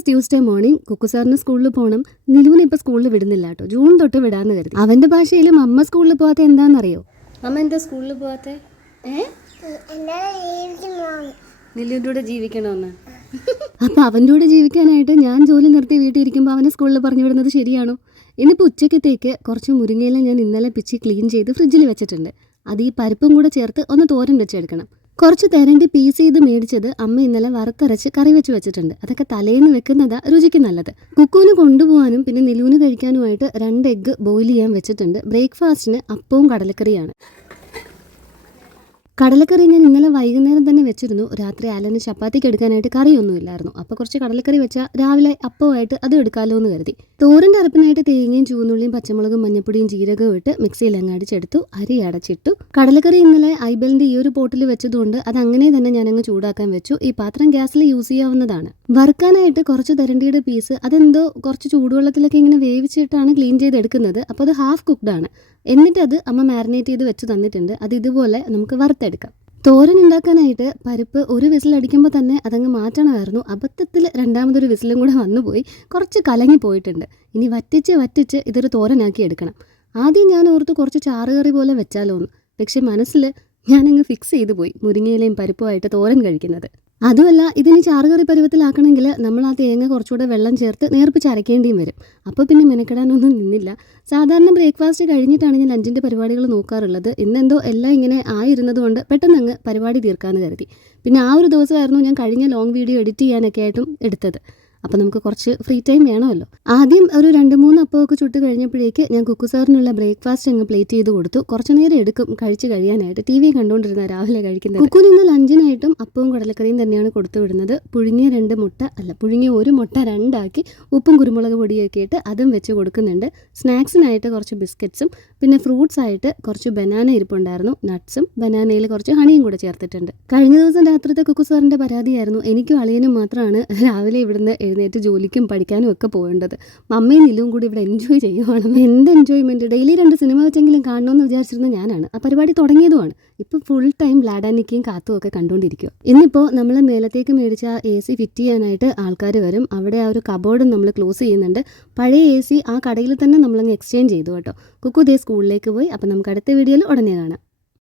Is Tuesday morning. Kuku സാറിന് സ്കൂളിൽ പോകണം. നിലുവിനെ ഇപ്പൊ സ്കൂളിൽ വിടുന്നില്ല കേട്ടോ. ജൂൺ തൊട്ട് വിടാന്ന് കരുതി. അവന്റെ ഭാഷയിലും അമ്മ സ്കൂളിൽ പോകാത്ത എന്താണെന്നറിയോ? അമ്മ എന്താ സ്കൂളിൽ പോകാത്ത? നിലുവിൻ്റെ കൂടെ ജീവിക്കണമെന്ന്. അപ്പൊ അവൻ്റെ കൂടെ ജീവിക്കാനായിട്ട് ഞാൻ ജോലി നിർത്തി വീട്ടിൽ ഇരിക്കുമ്പോൾ അവനെ സ്കൂളിൽ പറഞ്ഞു വിടുന്നത് ശരിയാണോ? ഇനിയിപ്പോൾ ഉച്ചക്കത്തേക്ക് കുറച്ച് മുരിങ്ങയില ഞാൻ ഇന്നലെ പിച്ചി ക്ലീൻ ചെയ്ത് ഫ്രിഡ്ജിൽ വെച്ചിട്ടുണ്ട്. അത് ഈ പരിപ്പും കൂടെ ചേർത്ത് ഒന്ന് തോരൻ വെച്ചെടുക്കണം. കുറച്ച് തെരണ്ടി പീസ് ചെയ്ത് മേടിച്ചത് അമ്മ ഇന്നലെ വറുത്തരച്ച് കറി വെച്ച് വെച്ചിട്ടുണ്ട്. അതൊക്കെ തലേന്ന് വെക്കുന്നതാ രുചിക്ക് നല്ലത്. കുക്കുവിന് കൊണ്ടുപോകാനും പിന്നെ നിലുവിന് കഴിക്കാനുമായിട്ട് 2 എഗ്ഗ് ബോയിൽ ചെയ്യാൻ വെച്ചിട്ടുണ്ട്. ബ്രേക്ക്ഫാസ്റ്റിന് അപ്പവും കടലക്കറിയാണ്. കടലക്കറി ഞാൻ ഇന്നലെ വൈകുന്നേരം തന്നെ വെച്ചിരുന്നു. രാത്രി ആലന് ചപ്പാത്തിക്ക് എടുക്കാനായിട്ട് കറിയൊന്നുമില്ലായിരുന്നു. അപ്പോൾ കുറച്ച് കടലക്കറി വെച്ചാൽ രാവിലെ അപ്പമായിട്ട് അത് എടുക്കാമല്ലോ എന്ന് കരുതി. തോരൻ്റെ അരപ്പിനായിട്ട് തേങ്ങയും ചുവന്നുള്ളിയും പച്ചമുളകും മഞ്ഞപ്പൊടിയും ജീരകവും ഇട്ട് മിക്സിയിൽ അടിച്ചെടുത്തു. അരി അടച്ചിട്ടു. കടലക്കറി ഇന്നലെ ഐബലിൻ്റെ ഈ ഒരു പോട്ടിൽ വെച്ചതുകൊണ്ട് അത് അങ്ങനെ തന്നെ ഞാനങ്ങ് ചൂടാക്കാൻ വെച്ചു. ഈ പാത്രം ഗ്യാസിൽ യൂസ് ചെയ്യാവുന്നതാണ്. വറുക്കാനായിട്ട് കുറച്ച് തെരണ്ടിയുടെ പീസ് അതെന്തോ കുറച്ച് ചൂടുവെള്ളത്തിലൊക്കെ ഇങ്ങനെ വേവിച്ചിട്ടാണ് ക്ലീൻ ചെയ്തെടുക്കുന്നത്. അപ്പോൾ അത് ഹാഫ് കുക്ക്ഡ് ആണ്. എന്നിട്ട് അത് അമ്മ മാരിനേറ്റ് ചെയ്ത് വെച്ച് തന്നിട്ടുണ്ട്. അത് ഇതുപോലെ നമുക്ക് വറുത്തെടുക്കാം. തോരൻ ഉണ്ടാക്കാനായിട്ട് പരിപ്പ് ഒരു വിസിലടിക്കുമ്പോൾ തന്നെ അതങ്ങ് മാറ്റണമായിരുന്നു. അബദ്ധത്തിൽ രണ്ടാമതൊരു വിസിലും കൂടെ വന്നുപോയി. കുറച്ച് കലങ്ങി പോയിട്ടുണ്ട്. ഇനി വറ്റിച്ച് ഇതൊരു തോരനാക്കി എടുക്കണം. ആദ്യം ഞാൻ ഓർത്ത് കുറച്ച് ചാറുകറി പോലെ വെച്ചാലോ എന്ന്. പക്ഷെ മനസ്സിൽ ഞാനങ്ങ് ഫിക്സ് ചെയ്ത് പോയി മുരിങ്ങയിലയും പരിപ്പുമായിട്ട് തോരൻ കഴിക്കുന്നത്. അതുമല്ല, ഇതിന് ചാറുകറി പരുവത്തിലാക്കണമെങ്കിൽ നമ്മൾ ആ തേങ്ങ കുറച്ചുകൂടെ വെള്ളം ചേർത്ത് നേർപ്പിച്ച് അരയ്ക്കേണ്ടിയും വരും. അപ്പോൾ പിന്നെ മെനക്കെടാനൊന്നും നിന്നില്ല. സാധാരണ ബ്രേക്ക്ഫാസ്റ്റ് കഴിഞ്ഞിട്ടാണ് ഞാൻ ലഞ്ചിൻ്റെ പരിപാടികൾ നോക്കാറുള്ളത്. ഇന്നെന്തോ എല്ലാം ഇങ്ങനെ ആയിരുന്നതുകൊണ്ട് പെട്ടെന്ന് അങ്ങ് പരിപാടി തീർക്കാമെന്ന് കരുതി. പിന്നെ ആ ഒരു ദിവസമായിരുന്നു ഞാൻ കഴിഞ്ഞ ലോങ് വീഡിയോ എഡിറ്റ് ചെയ്യാനൊക്കെ ആയിട്ടും എടുത്തത്. അപ്പോൾ നമുക്ക് കുറച്ച് ഫ്രീ ടൈം വേണമല്ലോ. ആദ്യം ഒരു 2-3 അപ്പമൊക്കെ ചുട്ട് കഴിഞ്ഞപ്പോഴേക്ക് ഞാൻ കുക്കു സാറിനുള്ള ബ്രേക്ക്ഫാസ്റ്റ് അങ്ങ് പ്ലേറ്റ് ചെയ്ത് കൊടുത്തു. കുറച്ച് നേരം എടുക്കും കഴിച്ച് കഴിയാനായിട്ട്. TV കണ്ടുകൊണ്ടിരുന്ന രാവിലെ കഴിക്കുന്നത്. കുക്കു നിന്ന് ലഞ്ചിനായിട്ടും അപ്പവും കടലക്കറിയും തന്നെയാണ് കൊടുത്തു വിടുന്നത്. പുഴുങ്ങിയ 1 മുട്ട 2 ആക്കി ഉപ്പും കുരുമുളക് പൊടിയൊക്കെ ഇട്ട് അതും വെച്ച് കൊടുക്കുന്നുണ്ട്. സ്നാക്സിനായിട്ട് കുറച്ച് ബിസ്ക്കറ്റ്സും പിന്നെ ഫ്രൂട്ട്സ് ആയിട്ട് കുറച്ച് ബനാന ഇരിപ്പുണ്ടായിരുന്നു. നട്ട്സും ബനാനയിൽ കുറച്ച് ഹണിയും കൂടെ ചേർത്തിട്ടുണ്ട്. കഴിഞ്ഞ ദിവസം രാത്രിത്തെ കുക്കു സാറിൻ്റെ പരാതിയായിരുന്നു എനിക്കും അളിയനും മാത്രമാണ് രാവിലെ ഇവിടുന്ന് എഴുന്നേറ്റ് ജോലിക്കും പഠിക്കാനും ഒക്കെ പോകേണ്ടത്. മമ്മയും നിലുവും കൂടി ഇവിടെ എൻജോയ് ചെയ്യുവാണെന്ന്. എന്ത് എൻജോയ്മെൻറ്റ്! ഡെയിലി 2 സിനിമ വെച്ചെങ്കിലും കാണണമെന്ന് വിചാരിച്ചിരുന്ന ഞാനാണ്. ആ പരിപാടി തുടങ്ങിയതുമാണ്. ഇപ്പോൾ ഫുൾ ടൈം ലാഡാനിക്കയും കാത്തും ഒക്കെ കണ്ടുകൊണ്ടിരിക്കുക. ഇന്നിപ്പോൾ നമ്മൾ മേലത്തേക്ക് മേടിച്ച AC ഫിറ്റ് ചെയ്യാനായിട്ട് ആൾക്കാർ വരും. അവിടെ ആ ഒരു കബോർഡും നമ്മൾ ക്ലോസ് ചെയ്യുന്നുണ്ട്. പഴയ AC ആ കടയിൽ തന്നെ നമ്മളങ്ങ് എക്സ്ചേഞ്ച് ചെയ്തു കേട്ടോ. കുക്കു ദേ സ്കൂളിലേക്ക് പോയി. അപ്പോൾ നമുക്ക് അടുത്ത വീഡിയോയിൽ ഉടനെ കാണാം.